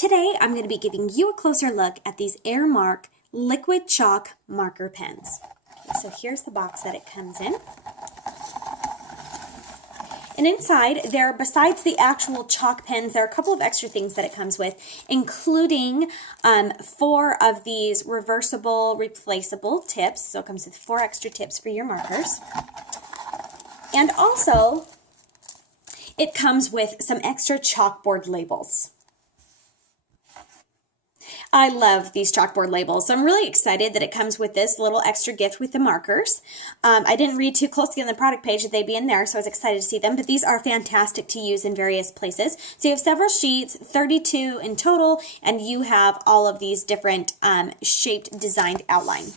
Today, I'm going to be giving you a closer look at these Airmark Liquid Chalk Marker pens. Okay, so here's the box that it comes in. And inside, besides the actual chalk pens, there are a couple of extra things that it comes with, including 4 of these reversible, replaceable tips. So it comes with 4 extra tips for your markers. And also, it comes with some extra chalkboard labels. I love these chalkboard labels, so I'm really excited that it comes with this little extra gift with the markers. I didn't read too closely on the product page that they'd be in there, so I was excited to see them, but these are fantastic to use in various places. So you have several sheets, 32 in total, and you have all of these different shaped, designed outline.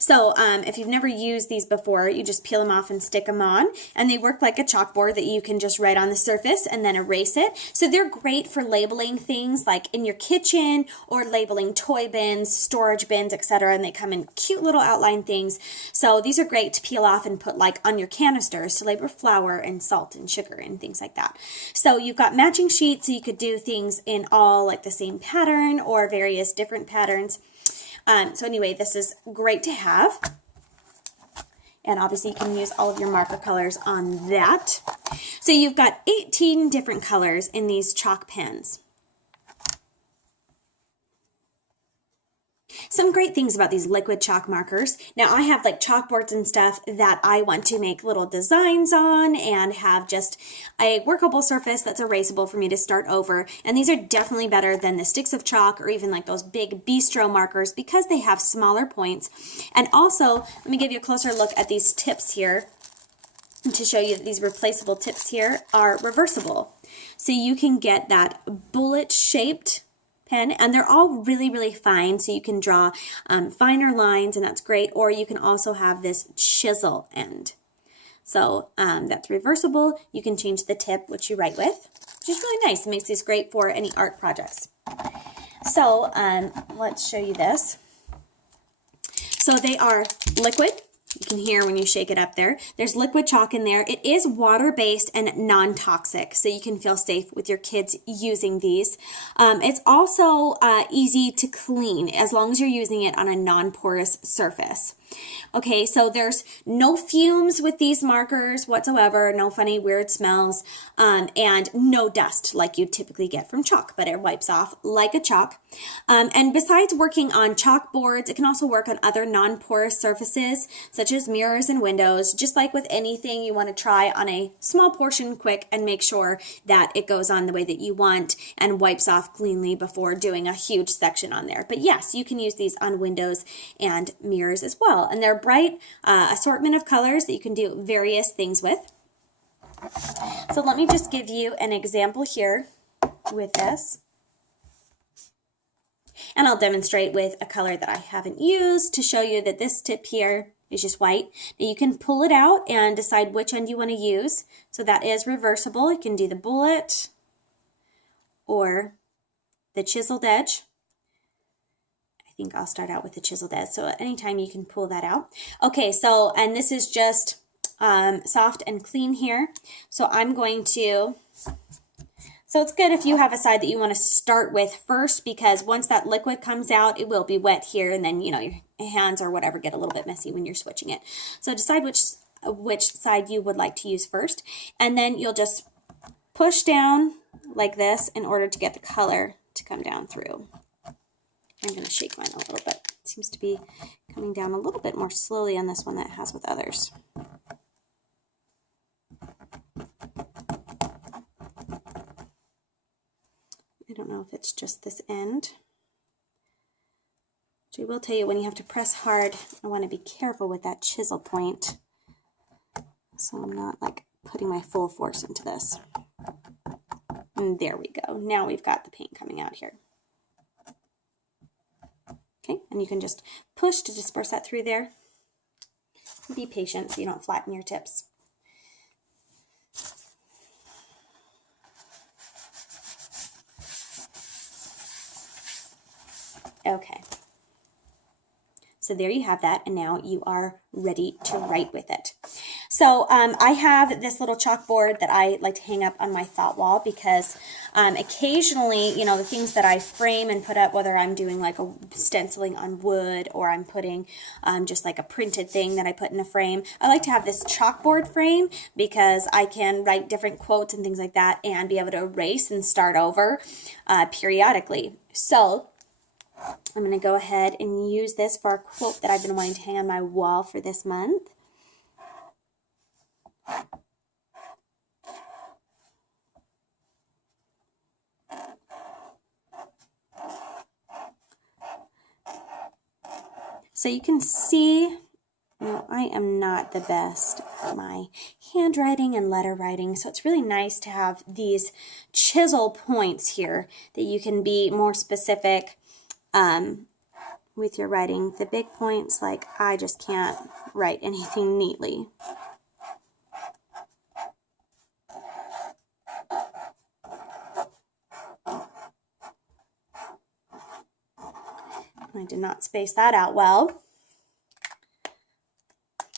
So if you've never used these before, you just peel them off and stick them on, and they work like a chalkboard that you can just write on the surface and then erase it. So they're great for labeling things like in your kitchen or labeling toy bins, storage bins, etc. And they come in cute little outline things. So these are great to peel off and put like on your canisters to label flour and salt and sugar and things like that. So you've got matching sheets, so you could do things in all like the same pattern or various different patterns. So anyway, this is great to have. And obviously you can use all of your marker colors on that. So you've got 18 different colors in these chalk pens. Some great things about these liquid chalk markers. Now I have like chalkboards and stuff that I want to make little designs on and have just a workable surface that's erasable for me to start over. And these are definitely better than the sticks of chalk or even like those big bistro markers because they have smaller points. And also, let me give you a closer look at these tips here to show you that these replaceable tips here are reversible. So you can get that bullet shaped pen, and they're all really, really fine, so you can draw finer lines, and that's great, or you can also have this chisel end. So that's reversible. You can change the tip, which you write with, which is really nice. It makes these great for any art projects. So let's show you this. So they are liquid. You can hear when you shake it up there. There's liquid chalk in there. It is water-based and non-toxic, so you can feel safe with your kids using these. It's also easy to clean as long as you're using it on a non-porous surface. Okay, so there's no fumes with these markers whatsoever, no funny weird smells, and no dust like you typically get from chalk, but it wipes off like a chalk. And besides working on chalkboards, it can also work on other non-porous surfaces, such as mirrors and windows. Just like with anything, you want to try on a small portion quick and make sure that it goes on the way that you want and wipes off cleanly before doing a huge section on there. But yes, you can use these on windows and mirrors as well. And they're bright assortment of colors that you can do various things with. So let me just give you an example here with this. And I'll demonstrate with a color that I haven't used to show you that this tip here is just white. Now you can pull it out and decide which end you want to use. So that is reversible. You can do the bullet or the chiseled edge. I think I'll start out with the chiseled edge. So at any time you can pull that out. Okay, so, and this is just soft and clean here. So I'm going to, so it's good if you have a side that you want to start with first, because once that liquid comes out, it will be wet here, and then, you know, your hands or whatever get a little bit messy when you're switching it. So decide which side you would like to use first, and then you'll just push down like this in order to get the color to come down through. I'm going to shake mine a little bit. It seems to be coming down a little bit more slowly on this one than it has with others. I don't know if it's just this end. Which I will tell you, when you have to press hard, I want to be careful with that chisel point. So I'm not like putting my full force into this. And there we go. Now we've got the paint coming out here. Okay, and you can just push to disperse that through there. Be patient so you don't flatten your tips. Okay. So there you have that, and now you are ready to write with it. So I have this little chalkboard that I like to hang up on my thought wall because Occasionally, you know, the things that I frame and put up, whether I'm doing like a stenciling on wood or I'm putting just like a printed thing that I put in a frame, I like to have this chalkboard frame because I can write different quotes and things like that and be able to erase and start over periodically. So I'm going to go ahead and use this for a quote that I've been wanting to hang on my wall for this month. So you can see, well, I am not the best at my handwriting and letter writing, so it's really nice to have these chisel points here that you can be more specific with your writing. The big points, like, I just can't write anything neatly. I did not space that out well.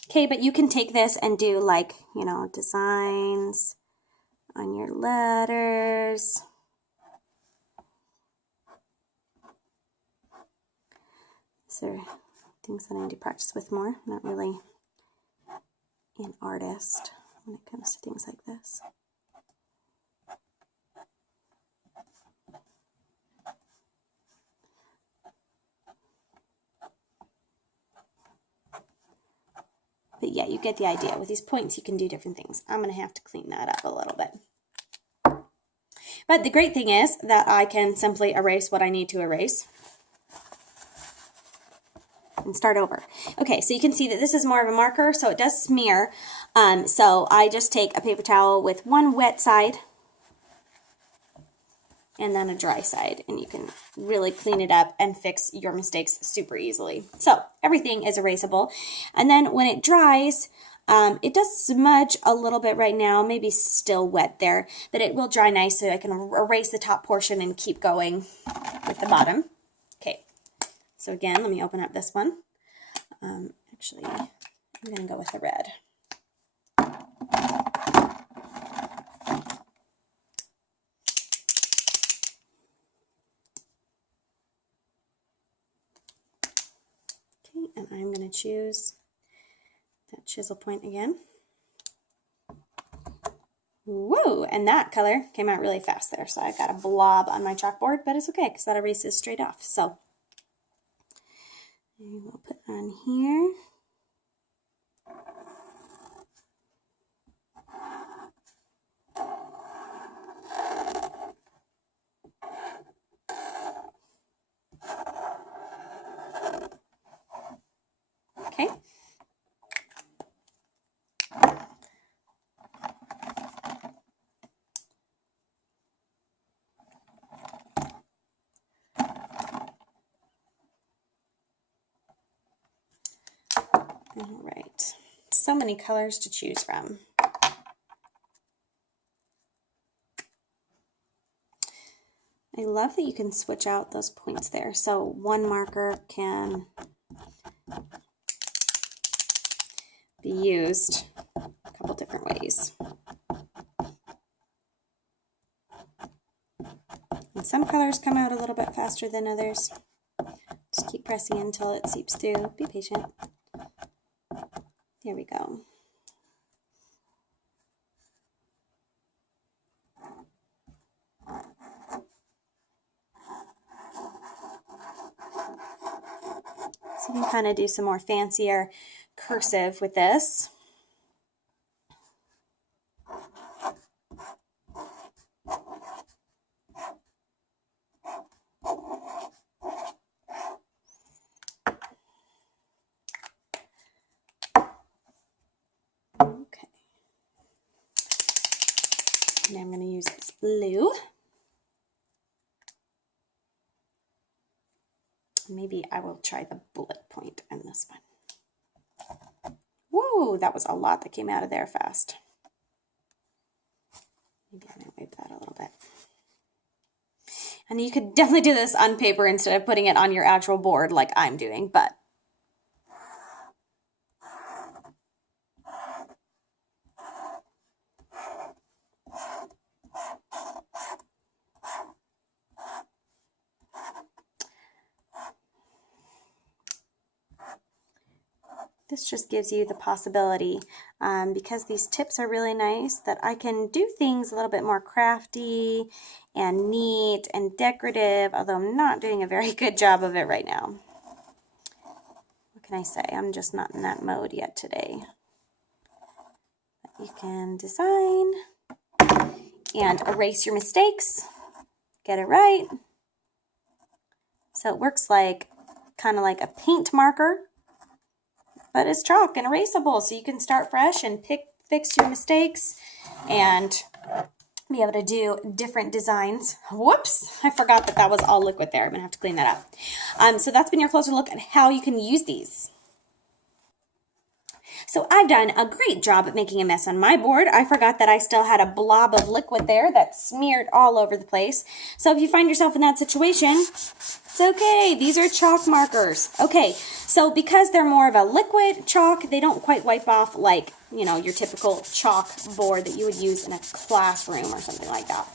Okay, but you can take this and do, like, you know, designs on your letters. These are things that I need to practice with more. I'm not really an artist when it comes to things like this. But yeah, you get the idea. With these points, you can do different things. I'm going to have to clean that up a little bit. But the great thing is that I can simply erase what I need to erase and start over. Okay, so you can see that this is more of a marker, so it does smear. So I just take a paper towel with one wet side and then a dry side, and you can really clean it up and fix your mistakes super easily. So everything is erasable. And then when it dries, it does smudge a little bit right now, maybe still wet there, but it will dry nice so I can erase the top portion and keep going with the bottom. Okay, so again, let me open up this one. Actually, I'm going to go with the red. And I'm going to choose that chisel point again. Whoa, and that color came out really fast there. So I've got a blob on my chalkboard, but it's okay because that erases straight off. So we'll put on here. Okay. All right. So many colors to choose from. I love that you can switch out those points there. So one marker can be used a couple different ways. And some colors come out a little bit faster than others. Just keep pressing until it seeps through. Be patient. There we go. So you can kind of do some more fancier cursive with this. Okay. Now I'm going to use this blue. Maybe I will try the bullet point on this one. Whoa, that was a lot that came out of there fast. Maybe I'm going to wipe that a little bit. And you could definitely do this on paper instead of putting it on your actual board like I'm doing, but this just gives you the possibility, because these tips are really nice, that I can do things a little bit more crafty and neat and decorative, although I'm not doing a very good job of it right now. What can I say? I'm just not in that mode yet today. But you can design and erase your mistakes, get it right. So it works like kind of like a paint marker, but it's chalk and erasable, so you can start fresh and fix your mistakes and be able to do different designs. Whoops, I forgot that that was all liquid there. I'm gonna have to clean that up. So that's been your closer look at how you can use these. So I've done a great job at making a mess on my board. I forgot that I still had a blob of liquid there that smeared all over the place. So if you find yourself in that situation, it's okay. These are chalk markers. Okay, so because they're more of a liquid chalk, they don't quite wipe off like, you know, your typical chalk board that you would use in a classroom or something like that.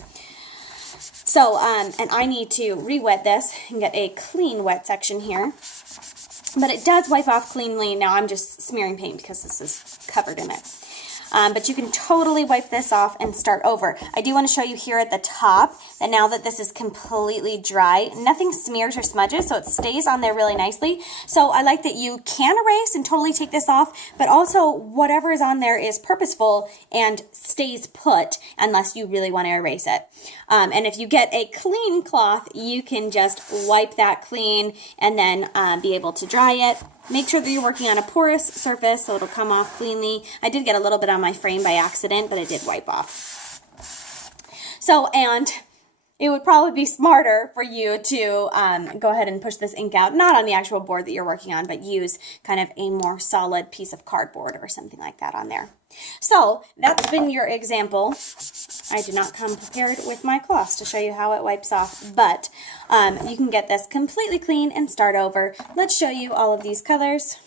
So, and I need to re-wet this and get a clean wet section here. But it does wipe off cleanly. Now I'm just smearing paint because this is covered in it. But you can totally wipe this off and start over. I do want to show you here at the top that now that this is completely dry, nothing smears or smudges, so it stays on there really nicely. So I like that you can erase and totally take this off, but also whatever is on there is purposeful and stays put unless you really want to erase it. And if you get a clean cloth, you can just wipe that clean and then be able to dry it. Make sure that you're working on a porous surface so it'll come off cleanly. I did get a little bit on my frame by accident, but it did wipe off. So, and it would probably be smarter for you to go ahead and push this ink out, not on the actual board that you're working on, but use kind of a more solid piece of cardboard or something like that on there. So that's been your example. I did not come prepared with my cloths to show you how it wipes off, but you can get this completely clean and start over. Let's show you all of these colors.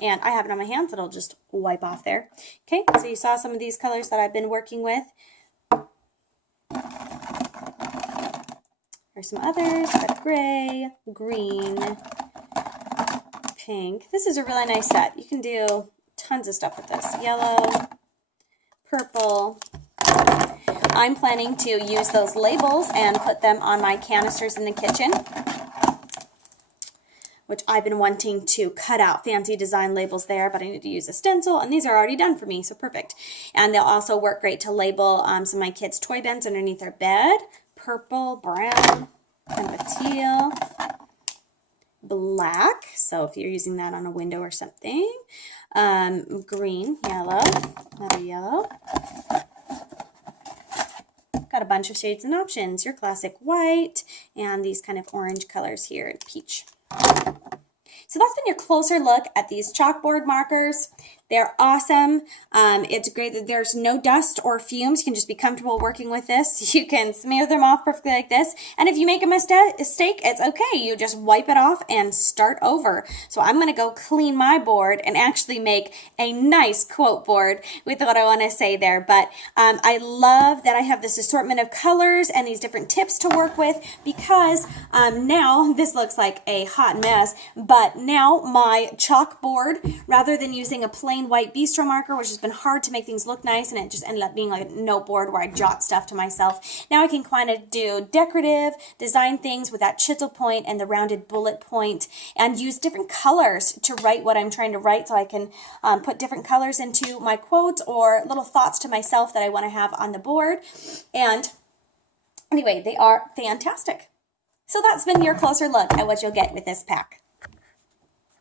And I have it on my hands, it'll just wipe off there. Okay, so you saw some of these colors that I've been working with. Here's some others. Got gray, green, pink. This is a really nice set. You can do tons of stuff with this. Yellow, purple. I'm planning to use those labels and put them on my canisters in the kitchen, which I've been wanting to cut out fancy design labels there, but I need to use a stencil, and these are already done for me, so perfect. And they'll also work great to label some of my kids' toy bins underneath their bed. Purple, brown, kind of a teal, black, so if you're using that on a window or something, green, yellow, another yellow. Got a bunch of shades and options, your classic white, and these kind of orange colors here, and peach. So that's been your closer look at these chalkboard markers. They're awesome. It's great that there's no dust or fumes. You can just be comfortable working with this. You can smear them off perfectly like this. And if you make a mistake, it's okay. You just wipe it off and start over. So I'm going to go clean my board and actually make a nice quote board with what I want to say there. But I love that I have this assortment of colors and these different tips to work with, because now this looks like a hot mess, but now my chalkboard, rather than using a plain white bistro marker, which has been hard to make things look nice, and it just ended up being like a note board where I jot stuff to myself. Now I can kind of do decorative design things with that chisel point and the rounded bullet point, and use different colors to write what I'm trying to write, so I can put different colors into my quotes or little thoughts to myself that I want to have on the board. And anyway, they are fantastic. So that's been your closer look at what you'll get with this pack.